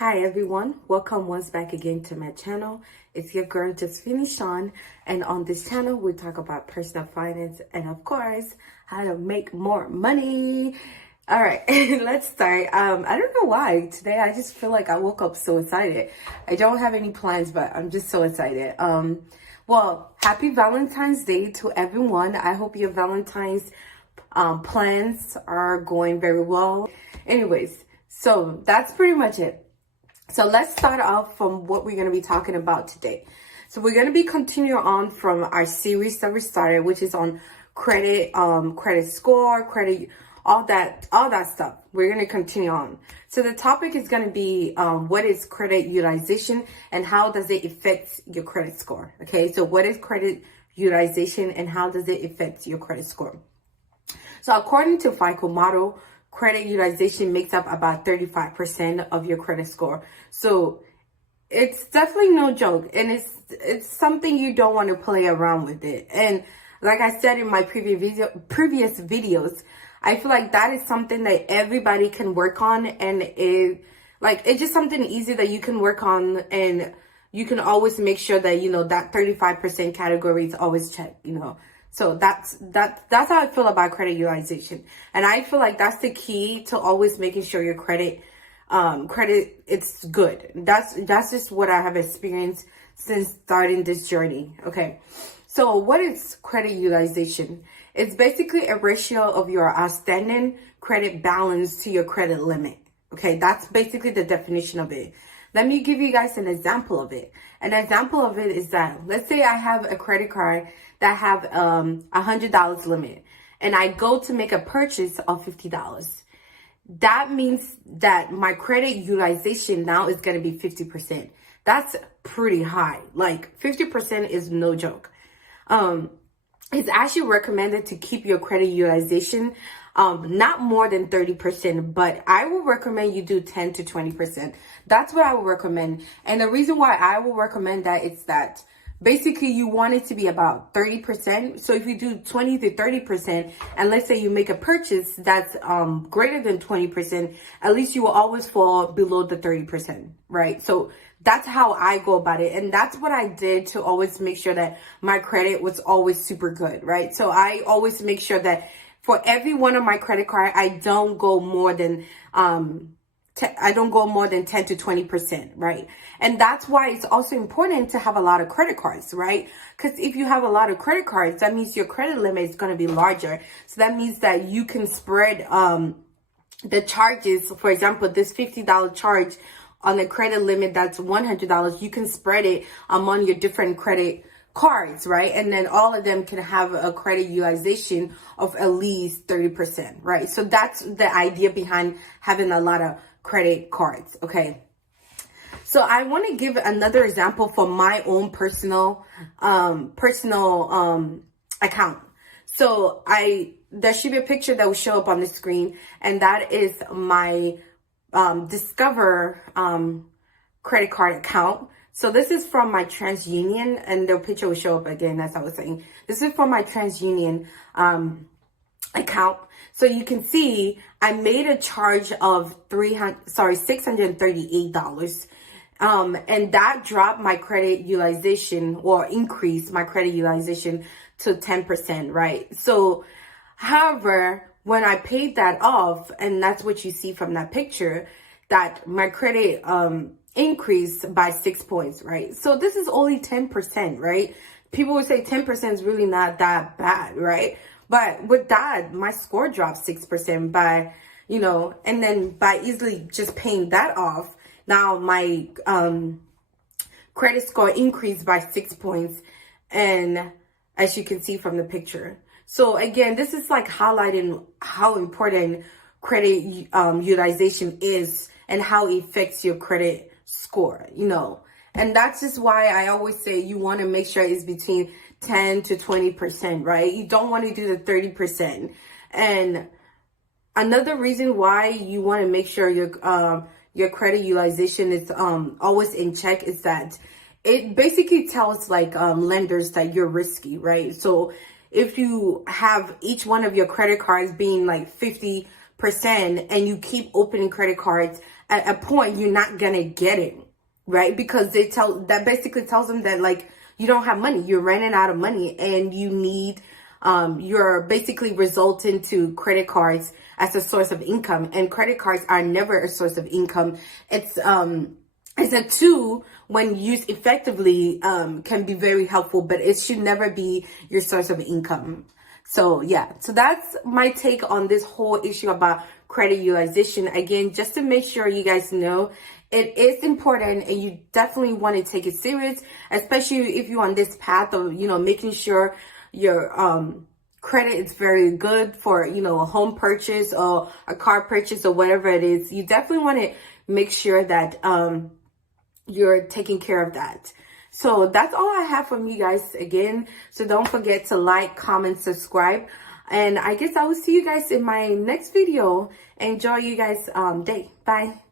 Hi everyone, welcome once back again to my channel. It's your girl Josephine Eshon, and on this channel we talk about personal finance and of course how to make more money. All right, let's start. I don't know why today I just feel like I woke up so excited. I don't have any plans, but I'm just so excited. Well, happy Valentine's Day to everyone. I hope your Valentine's plans are going very well. Anyways, so that's pretty much it. So let's start off from what we're going to be talking about today. So we're going to be continuing on from our series that we started, which is on credit, credit score, credit, all that stuff. We're going to continue on. So the topic is going to be what is credit utilization and how does it affect your credit score? Okay, so what is credit utilization and how does it affect your credit score? So according to FICO model, credit utilization makes up about 35% of your credit score. So it's definitely no joke, and it's something you don't want to play around with it. And like I said in my previous videos, I feel like that is something that everybody can work on, and it's just something easy that you can work on, and you can always make sure that that 35% category is always checked, So that's how I feel about credit utilization. And I feel like that's the key to always making sure your credit it's good. That's just what I have experienced since starting this journey. Okay. So what is credit utilization? It's basically a ratio of your outstanding credit balance to your credit limit. Okay. That's basically the definition of it. Let me give you guys an example of it. An example of it is that, let's say I have a credit card that have $100 limit, and I go to make a purchase of $50. That means that my credit utilization now is going to be 50%. That's pretty high. Like 50% is no joke. It's actually recommended to keep your credit utilization not more than 30%, but I will recommend you do 10 to 20%. That's what I would recommend. And the reason why I will recommend that is that basically you want it to be about 30%. So if you do 20 to 30%, and let's say you make a purchase that's greater than 20%, at least you will always fall below the 30%, right? So that's how I go about it. And that's what I did to always make sure that my credit was always super good, right? So I always make sure that for every one of my credit card, I don't go more than 10 to 20%, right? And that's why it's also important to have a lot of credit cards, right? Because if you have a lot of credit cards, that means your credit limit is going to be larger. So that means that you can spread the charges. For example, this $50 charge on a credit limit that's $100, you can spread it among your different credit cards, right? And then all of them can have a credit utilization of at least 30%, right? So that's the idea behind having a lot of credit cards. Okay. So I want to give another example from my own personal account. So there should be a picture that will show up on the screen, and that is my Discover credit card account. So this is from my TransUnion, and the picture will show up again, as I was saying. This is from my TransUnion account. So you can see I made a charge of $638. And that dropped my credit utilization, or increased my credit utilization to 10%, right? So, however, when I paid that off, and that's what you see from that picture, that my credit increased by 6 points, right? So this is only 10%, right? People would say 10% is really not that bad, right? But with that, my score dropped 6% by, and then by easily just paying that off, now my credit score increased by 6 points, and as you can see from the picture. So again, this is like highlighting how important credit utilization is and how it affects your credit score, And that's just why I always say you want to make sure it's between 10 to 20%, right? You don't want to do the 30%. And another reason why you want to make sure your credit utilization is always in check is that it basically tells lenders that you're risky, right? So if you have each one of your credit cards being like 50% and you keep opening credit cards at a point you're not gonna get it, right? Because that basically tells them that like you don't have money, you're running out of money, and you need you're basically resulting to credit cards as a source of income, and credit cards are never a source of income. It's a tool when used effectively can be very helpful, but it should never be your source of income. So yeah, so that's my take on this whole issue about credit utilization. Again, just to make sure you guys know, it is important, and you definitely want to take it serious, especially if you're on this path of, making sure your credit is very good for, a home purchase or a car purchase or whatever it is. You definitely want to make sure that you're taking care of that. So that's all I have from you guys again. So don't forget to like, comment, subscribe. And I guess I will see you guys in my next video. Enjoy you guys' day. Bye.